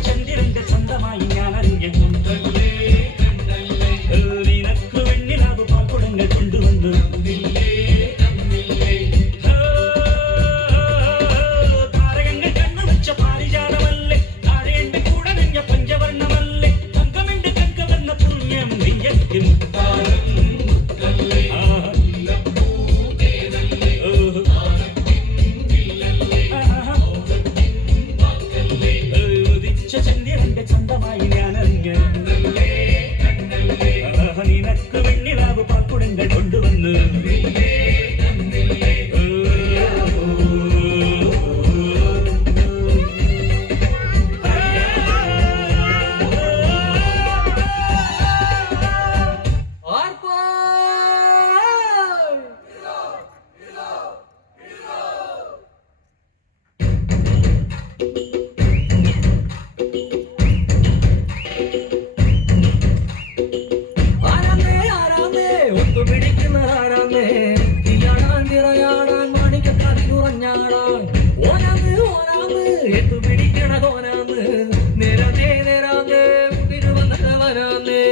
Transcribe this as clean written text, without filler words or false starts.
ചന്ദ്രന്റെ സ്വന്തമായി ഞാൻ അറിഞ്ഞുണ്ടല്ലേ നിനക്ക് വെണ്ണിലാവ് പാൽക്കുടങ്ങൾ കൊണ്ടുവന്നു താരകങ്ങൾ കണ്ണുവച്ച പാരിജാതമല്ലേ താഴേന്റെ കൂടെ നിഞ്ഞ പഞ്ചവർണ്ണമല്ലേ തങ്കമെന്റെ തങ്കവർണ്ണ പുണ്യം നെയ്യത്തി മുത്താരം ചന്ദ്രന്റെ സ്വന്തമായി ഞാൻ അറിഞ്ഞല്ലേ നിനക്ക് വെണ്ണിലാവ് പാൽക്കുടങ്ങൾ കൊണ്ടുവന്നു പിടിക്കണതോനാന്ന് നിരന്നേ നിരാന്നേ തിരുവനന്തപുരവനാന്നേ